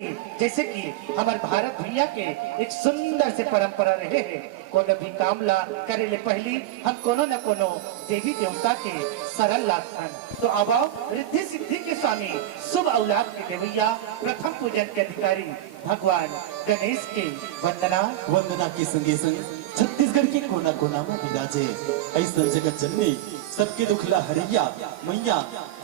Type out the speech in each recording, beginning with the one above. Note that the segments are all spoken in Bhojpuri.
जैसे कि हमारे भारत भैया के एक सुंदर से परंपरा रहे हैं, कोनो भी काम ला करे ले पहली हम कोनो न कोनो देवी देवता के सरल लाथन। तो अब रिद्धि सिद्धि के स्वामी, शुभ औलाद के देवैया, प्रथम पूजन के अधिकारी भगवान गणेश के वंदना वंदना के संगे संग छत्तीसगढ़ के कोना कोना में विराजे ऐसा जगत जननी सबके दुखला हरिया मैया।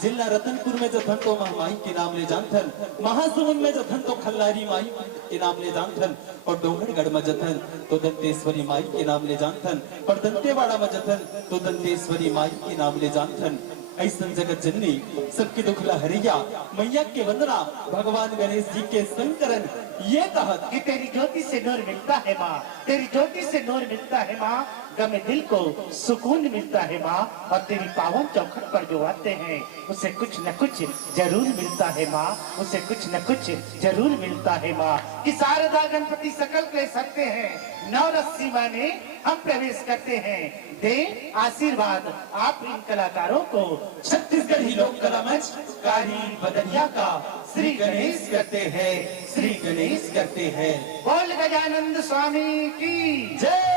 जिला रतनपुर में जथन तो महामाई के नाम ले जानथन, महासमुंद में जथन तो खल्लारी माई के नाम ले जानथन, और डोंगरगढ़ में जथन तो दंतेश्वरी माई के नाम ले जानथन, और दंतेवाड़ा में जथन तो दंतेश्वरी माई के नाम ले जानथन। ऐसा जगत जननी सबके दुखला हरिया मैया के वंदना भगवान गणेश जी के संकरण ये कहत कि तेरी ज्योति से नूर मिलता है माँ, तेरी ज्योति से नूर मिलता है माँ, गमे दिल को सुकून मिलता है माँ, और तेरी पावन चौखट पर जो आते हैं उसे कुछ न कुछ जरूर मिलता है माँ, उसे कुछ न कुछ जरूर मिलता है माँ। कि शारदा गणपति सकल क्लेश सकते हैं, नवरस माने हम प्रवेश करते हैं, दे आशीर्वाद आप इन कलाकारों को। छत्तीसगढ़ी लोक कला मंच कारी बदनिया का श्री गणेश करते हैं, श्री गणेश करते हैं। बोल गजानंद स्वामी की जय।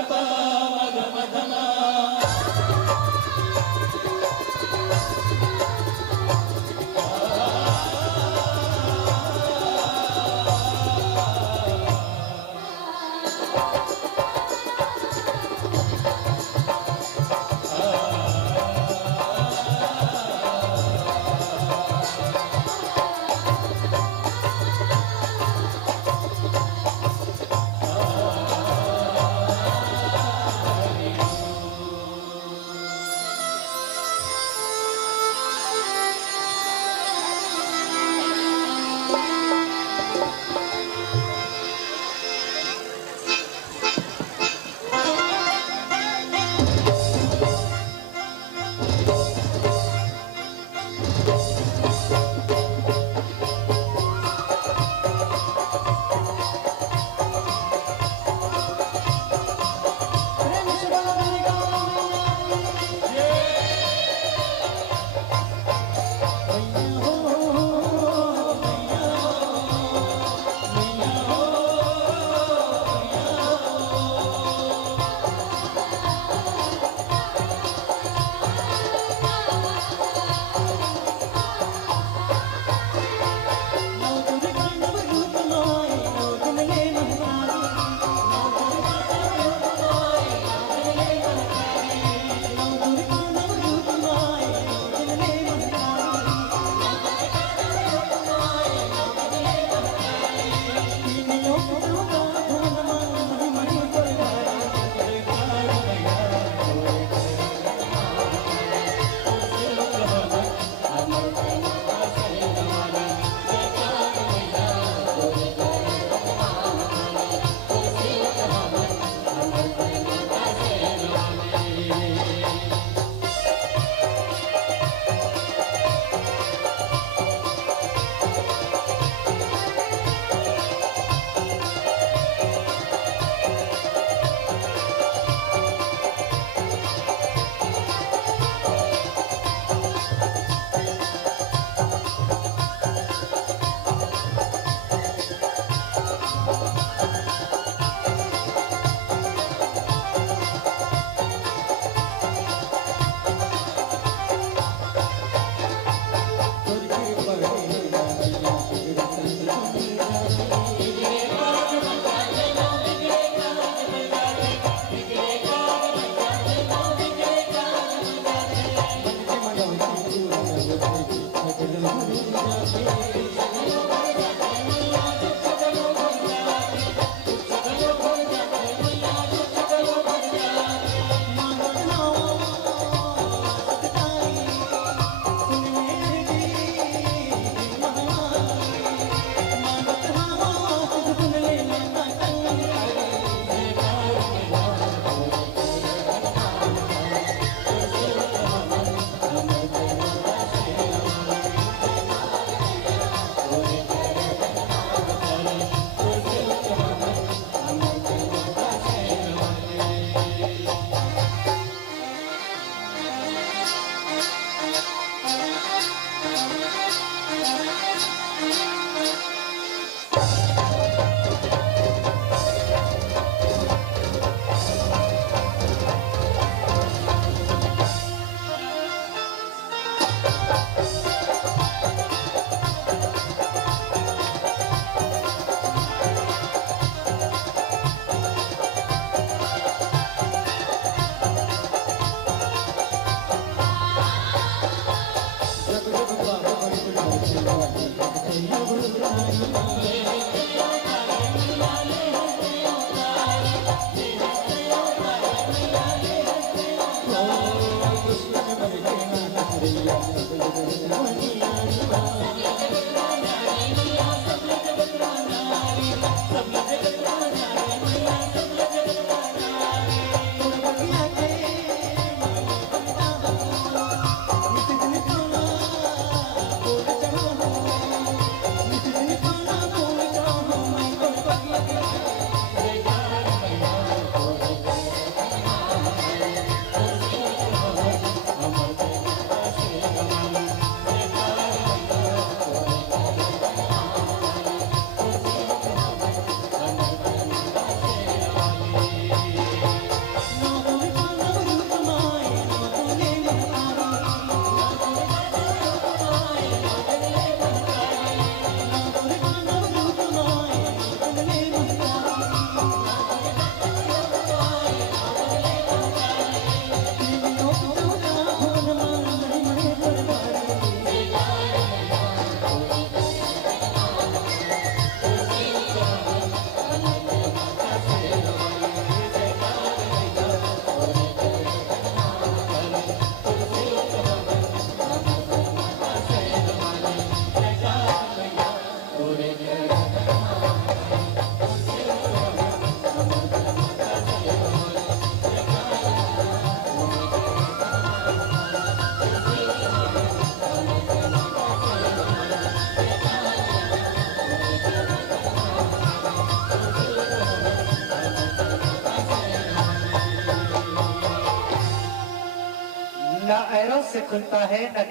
पा न एरो से खुलता है न